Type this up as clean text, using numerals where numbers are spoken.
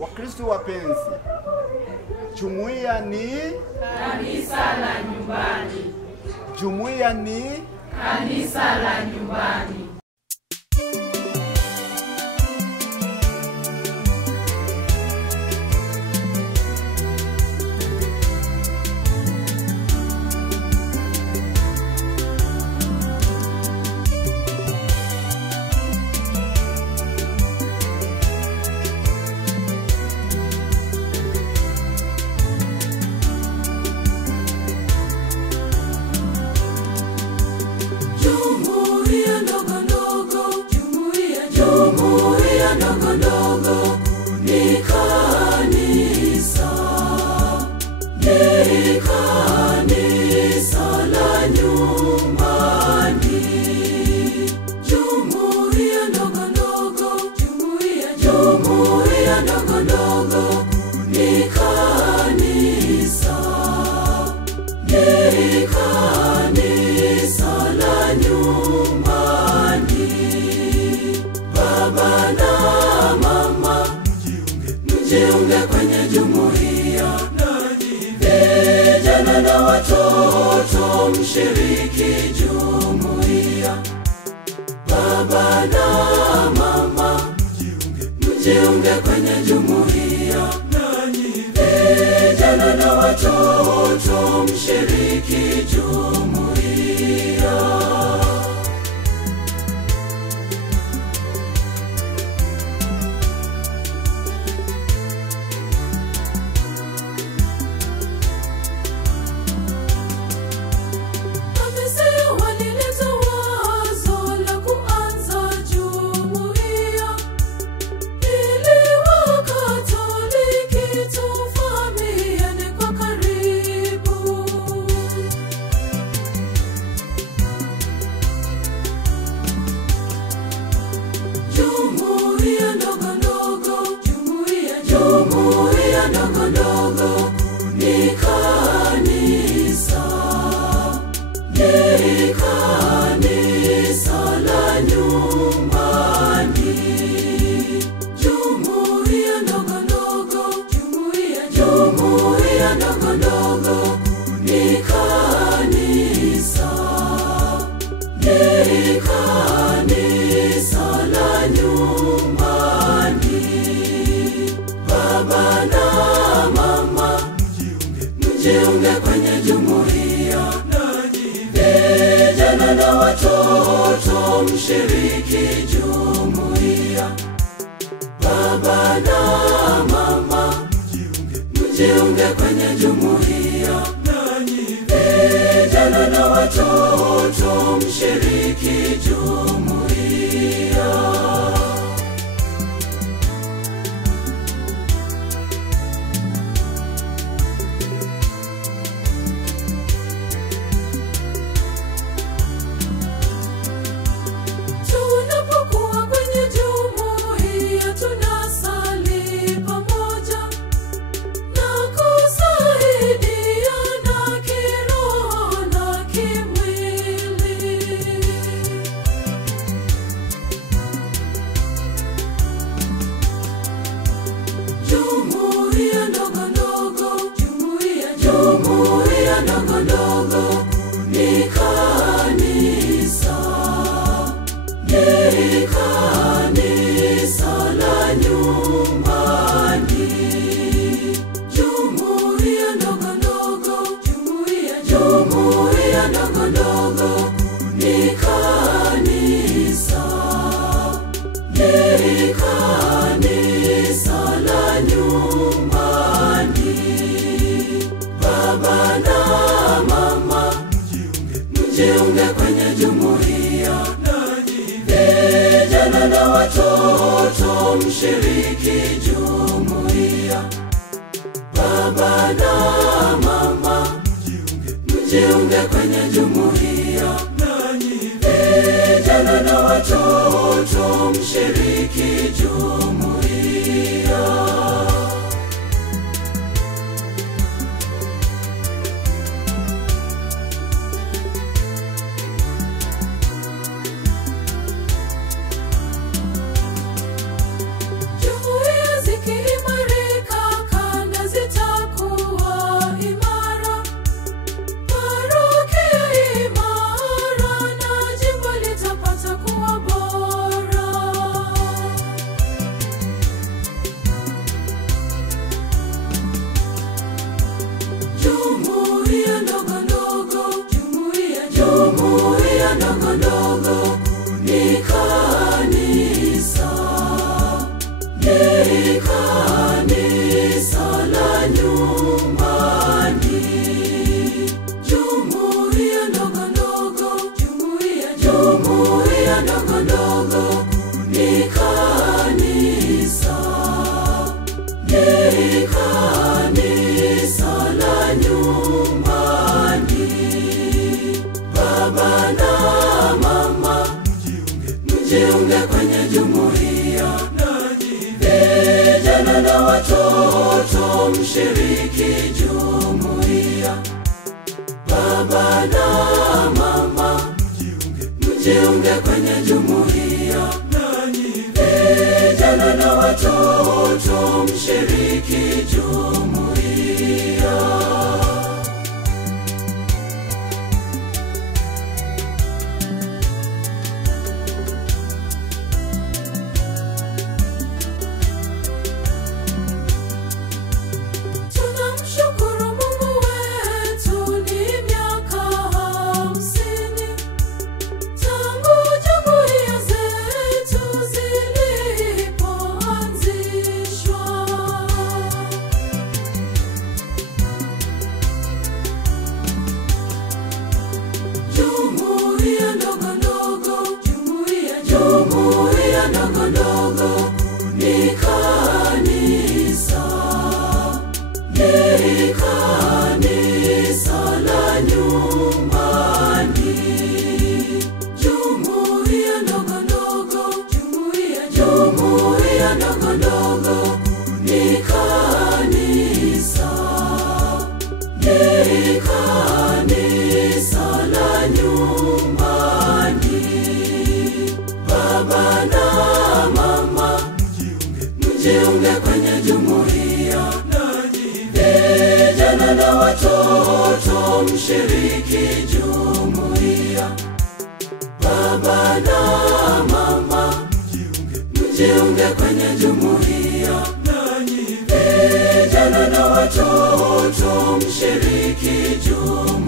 Wakristo wapenzi, jumuiya ni kanisa la nyumbani. Jumuiya ni kanisa la nyumbani. Mjiunge kwenye jumuiya, vijana na watoto mshiriki jumuiya. Baba na mama, mjiunge kwenye jumuiya, vijana na watoto mshiriki jumuiya. Mjiunge kwenye jumuiya, vijana na watoto mshiriki jumuiya. Baba na mama, mjiunge kwenye jumuiya, vijana na watoto mshiriki jumuiya. Mjiunge kwenye jumuiya, vijana na watoto mshiriki jumuiya. Baba na mama, mjiunge kwenye jumuiya, vijana na watoto mshiriki jumuiya. Jumuiya zikiimarika ndogo ndogo ni kanisa, ni kanisa la nyumbani. Jumuiya ndogo ndogo, jumuiya ndogo ndogo ni kanisa, ni kanisa la nyumbani. Baba na mama, mjiunge kwenye jumuiya, vijana na watoto mshiriki jumuiya. Baba na mama, mjiunge kwenye jumuiya, vijana na watoto mshiriki jumuiya. Jumuiya ndogo ndogo ni kanisa, ni kanisa la nyumbani. Jumuiya ndogo ndogo, jumuiya ndogo ndogo ni kanisa, ni kanisa la nyumbani. Baba na mama, mjiunge kwenye jumuiya, vijana na watoto mshiriki jumuiya. Baba na mama, mjiunge kwenye jumuiya, vijana na watoto mshiriki jumuiya.